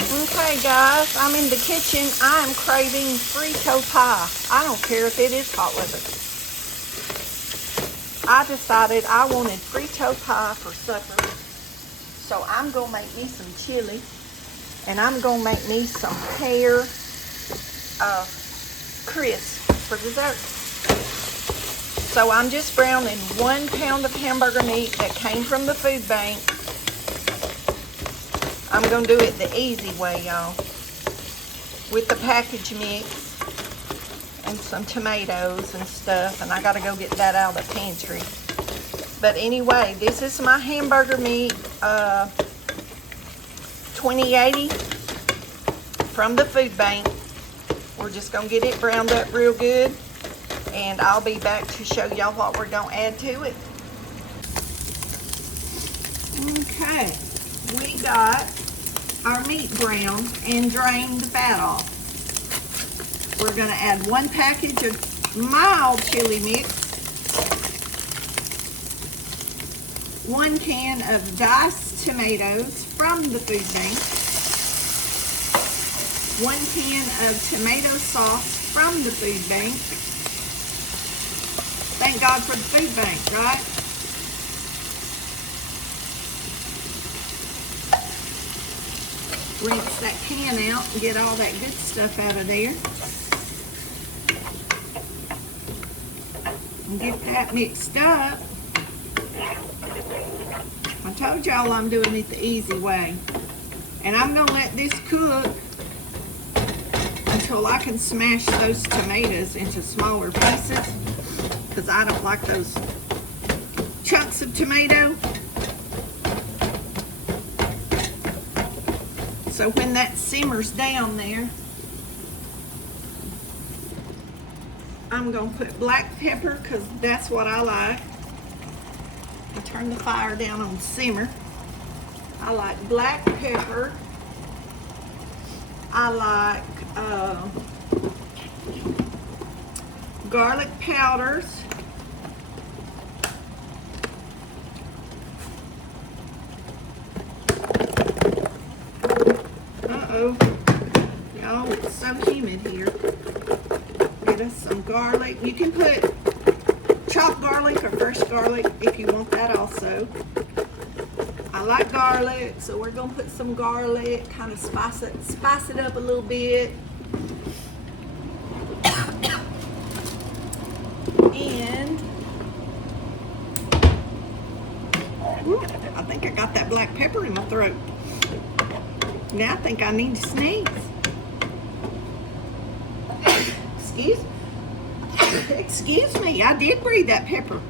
Okay guys, I'm in the kitchen. I am craving Frito pie. I don't care if it is hot weather. I decided I wanted Frito pie for supper. So I'm gonna make me some chili and I'm gonna make me some pear crisp for dessert. So I'm just browning 1 pound of hamburger meat that came from the food bank. I'm gonna do it the easy way, y'all, with the package mix and some tomatoes and stuff, and I gotta go get that out of the pantry. But anyway, this is my hamburger meat, 2080 from the food bank. We're just gonna get it browned up real good, and I'll be back to show y'all what we're gonna add to it. Okay, we got our meat brown and drained the fat off. We're gonna add 1 package of mild chili mix, 1 can of diced tomatoes from the food bank, 1 can of tomato sauce from the food bank. Thank God for the food bank, right? Rinse that can out and get all that good stuff out of there. And get that mixed up. I told y'all I'm doing it the easy way. And I'm gonna let this cook until I can smash those tomatoes into smaller pieces, because I don't like those chunks of tomato. So when that simmers down there, I'm gonna put black pepper, because that's what I like. I turn the fire down on simmer. I like black pepper. I like garlic powders. Uh-oh. Y'all, it's so humid here. Get us some garlic. You can put chopped garlic or fresh garlic if you want that also. I like garlic, so we're gonna put some garlic, kind of spice it up a little bit. And I think I got that black pepper in my throat. Now I think I need to sneeze. Excuse me, I did breathe that pepper.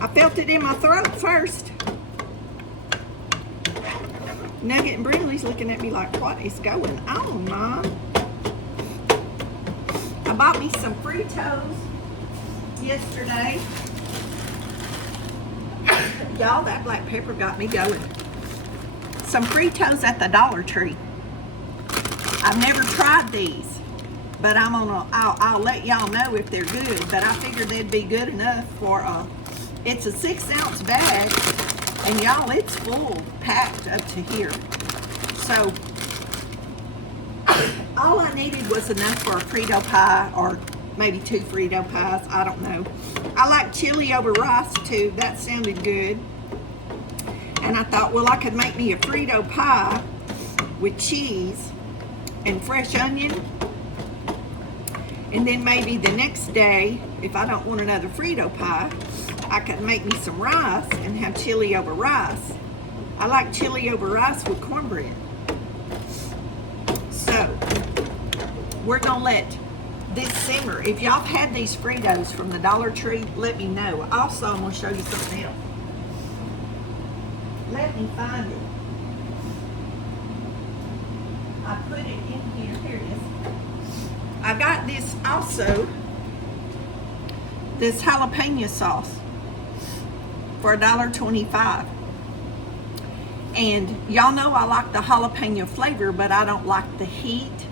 I felt it in my throat first. Nugget and Brindley's looking at me like, what is going on, Mom? I bought me some Fritos yesterday. Y'all, that black pepper got me going. Some Fritos at the Dollar Tree. I've never tried these, but I'll let y'all know if they're good, but I figured they'd be good enough for it's a 6-ounce bag, and y'all, it's full, packed up to here. So, all I needed was enough for a Frito pie, or maybe 2 Frito pies, I don't know. I like chili over rice too, that sounded good. And I thought, well, I could make me a Frito pie with cheese and fresh onion. And then maybe the next day, if I don't want another Frito pie, I could make me some rice and have chili over rice. I like chili over rice with cornbread. So, we're gonna let this simmer. If y'all had these Fritos from the Dollar Tree, let me know. Also, I'm gonna show you something else. Let me find it. I put it in here. Here it is. I got this also, this jalapeno sauce for $1.25. And y'all know I like the jalapeno flavor, but I don't like the heat.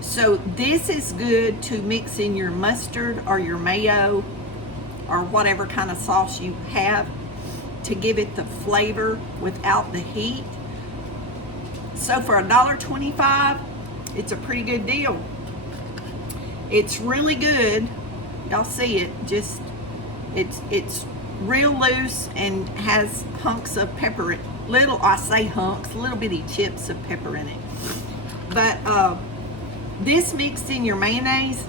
So this is good to mix in your mustard or your mayo or whatever kind of sauce you have to give it the flavor without the heat. So for $1.25, it's a pretty good deal. It's really good. Y'all see it, just it's real loose and has hunks of pepper. I say hunks, little bitty chips of pepper in it. But this mixed in your mayonnaise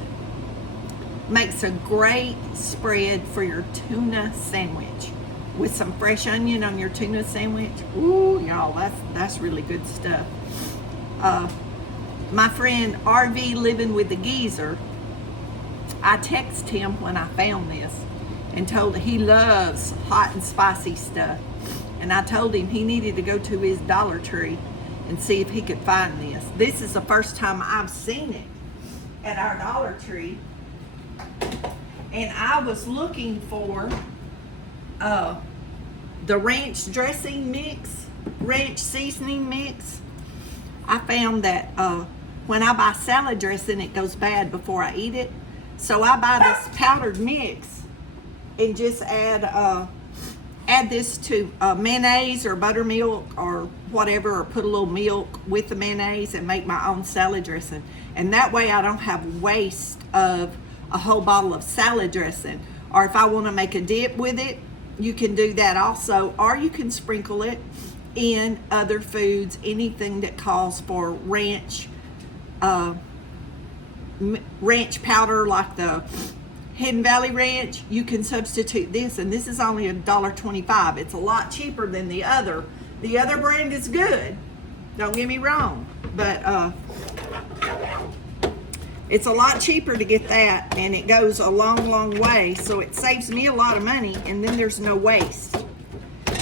makes a great spread for your tuna sandwich with some fresh onion on your tuna sandwich. Ooh, y'all, that's really good stuff. My friend RV living with the geezer, I texted him when I found this and told him he loves hot and spicy stuff. And I told him he needed to go to his Dollar Tree and see if he could find this. This is the first time I've seen it at our Dollar Tree. And I was looking for the ranch dressing mix, ranch seasoning mix. I found that when I buy salad dressing, it goes bad before I eat it. So I buy this powdered mix and just add this to mayonnaise or buttermilk or whatever, or put a little milk with the mayonnaise and make my own salad dressing. And that way I don't have waste of a whole bottle of salad dressing. Or if I want to make a dip with it, you can do that also. Or you can sprinkle it in other foods, anything that calls for ranch powder, like the Hidden Valley Ranch. You can substitute this, and this is only $1.25. It's a lot cheaper than the other. The other brand is good, don't get me wrong, but it's a lot cheaper to get that, and it goes a long way, so it saves me a lot of money, and then there's no waste.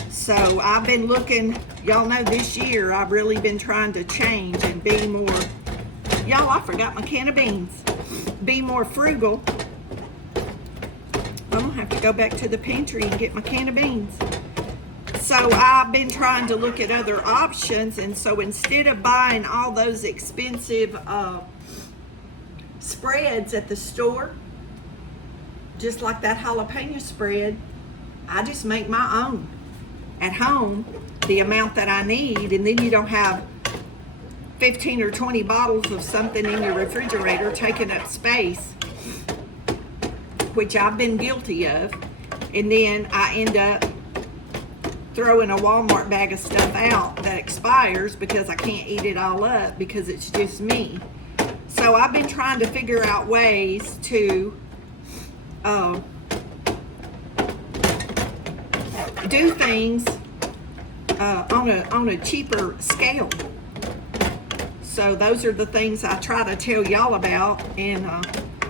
So I've been looking, y'all know this year I've really been trying to change and be more, y'all, I forgot my can of beans, be more frugal. I'm gonna have to go back to the pantry and get my can of beans. So I've been trying to look at other options, and so instead of buying all those expensive spreads at the store, just like that jalapeno spread, I just make my own at home, the amount that I need, and then you don't have 15 or 20 bottles of something in your refrigerator taking up space, which I've been guilty of, and then I end up throwing a Walmart bag of stuff out that expires because I can't eat it all up because it's just me. So I've been trying to figure out ways to do things on a cheaper scale. So those are the things I try to tell y'all about, and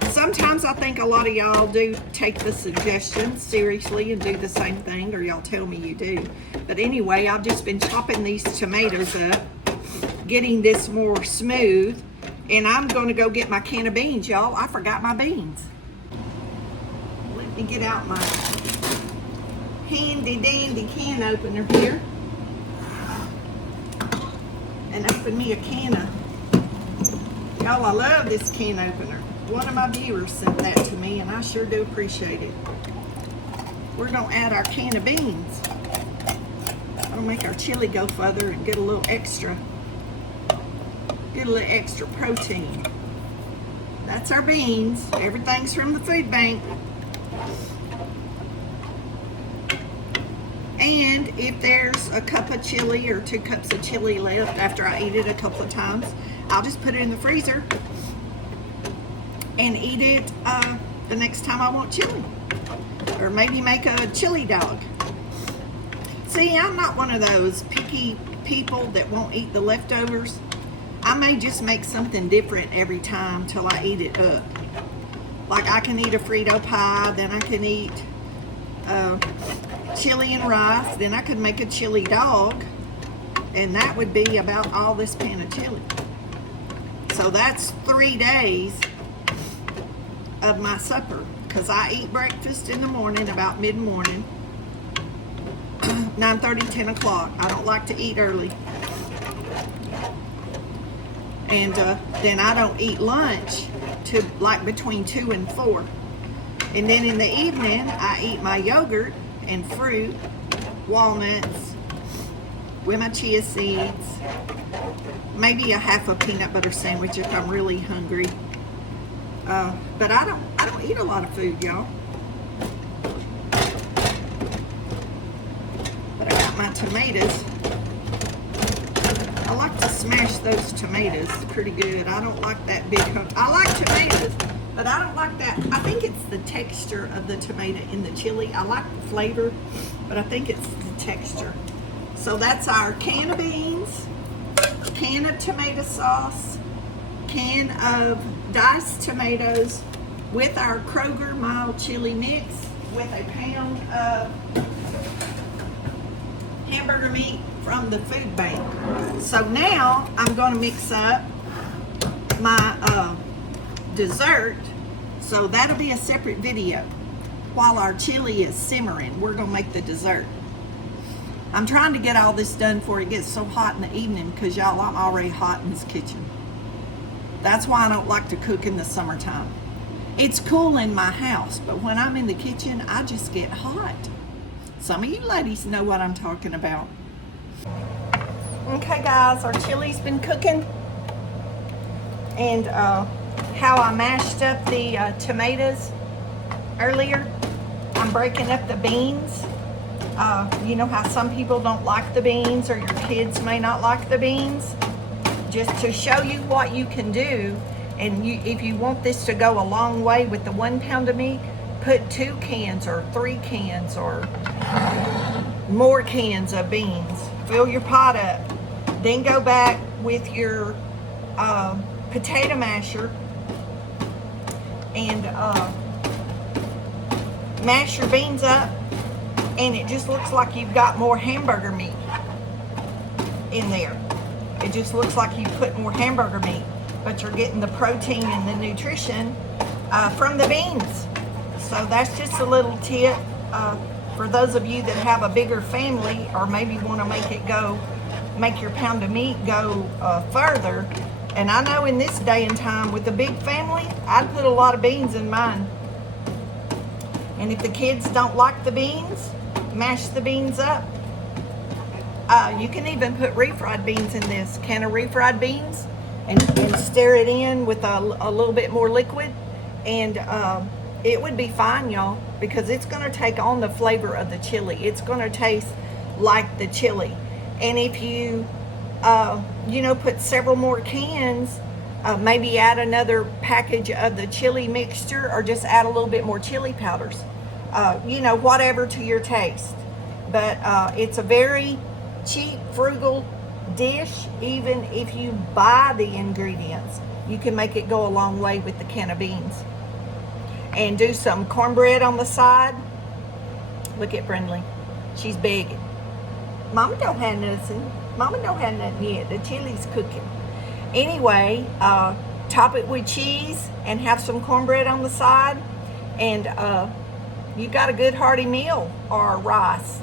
sometimes I think a lot of y'all do take the suggestions seriously and do the same thing, or y'all tell me you do. But anyway, I've just been chopping these tomatoes up, getting this more smooth, and I'm going to go get my can of beans, y'all. I forgot my beans. Let me get out my handy dandy can opener here and open me a can of, y'all, I love this can opener. One of my viewers sent that to me, and I sure do appreciate it. We're gonna add our can of beans. That'll make our chili go further and get a little extra protein. That's our beans. Everything's from the food bank. And if there's a cup of chili or 2 cups of chili left after I eat it a couple of times, I'll just put it in the freezer and eat it the next time I want chili. Or maybe make a chili dog. See, I'm not one of those picky people that won't eat the leftovers. I may just make something different every time till I eat it up. Like I can eat a Frito pie, then I can eat chili and rice, then I could make a chili dog, and that would be about all this pan of chili. So that's 3 days of my supper, because I eat breakfast in the morning about mid-morning, 9:30, 10 o'clock. I don't like to eat early. And then I don't eat lunch to like between 2 and 4. And then in the evening, I eat my yogurt and fruit, walnuts, with my chia seeds. Maybe a half a peanut butter sandwich if I'm really hungry. But I don't eat a lot of food, y'all. But I got my tomatoes. I like to smash those tomatoes pretty good. I don't like that big hunk. I like tomatoes, but I don't like that. I think it's the texture of the tomato in the chili. I like the flavor, but I think it's the texture. So that's our can of beans, can of tomato sauce, can of diced tomatoes with our Kroger mild chili mix with a pound of hamburger meat from the food bank. So now I'm going to mix up my dessert. So that'll be a separate video. While our chili is simmering, we're going to make the dessert. I'm trying to get all this done before it gets so hot in the evening because y'all, I'm already hot in this kitchen. That's why I don't like to cook in the summertime. It's cool in my house, but when I'm in the kitchen, I just get hot. Some of you ladies know what I'm talking about. Okay guys, our chili's been cooking. And how I mashed up the tomatoes earlier, I'm breaking up the beans. You know how some people don't like the beans, or your kids may not like the beans. Just to show you what you can do, and if you want this to go a long way with the 1 pound of meat, put 2 cans or 3 cans or more cans of beans. Fill your pot up. Then go back with your potato masher and mash your beans up, and it just looks like you've got more hamburger meat in there. It just looks like you put more hamburger meat, but you're getting the protein and the nutrition from the beans. So that's just a little tip for those of you that have a bigger family, or maybe want to make your pound of meat go further. And I know in this day and time with a big family, I'd put a lot of beans in mine. And if the kids don't like the beans, mash the beans up. You can even put refried beans in this can of refried beans and stir it in with a little bit more liquid, and it would be fine, y'all, because it's going to take on the flavor of the chili. It's going to taste like the chili. And if you put several more cans, maybe add another package of the chili mixture, or just add a little bit more chili powders, whatever to your taste. But it's a very cheap, frugal dish. Even if you buy the ingredients, you can make it go a long way with the can of beans. And do some cornbread on the side. Look at Brindley. She's begging. Mama don't have nothing. Mama don't have nothing yet. The chili's cooking. Anyway, top it with cheese and have some cornbread on the side. And you got a good hearty meal, or rice.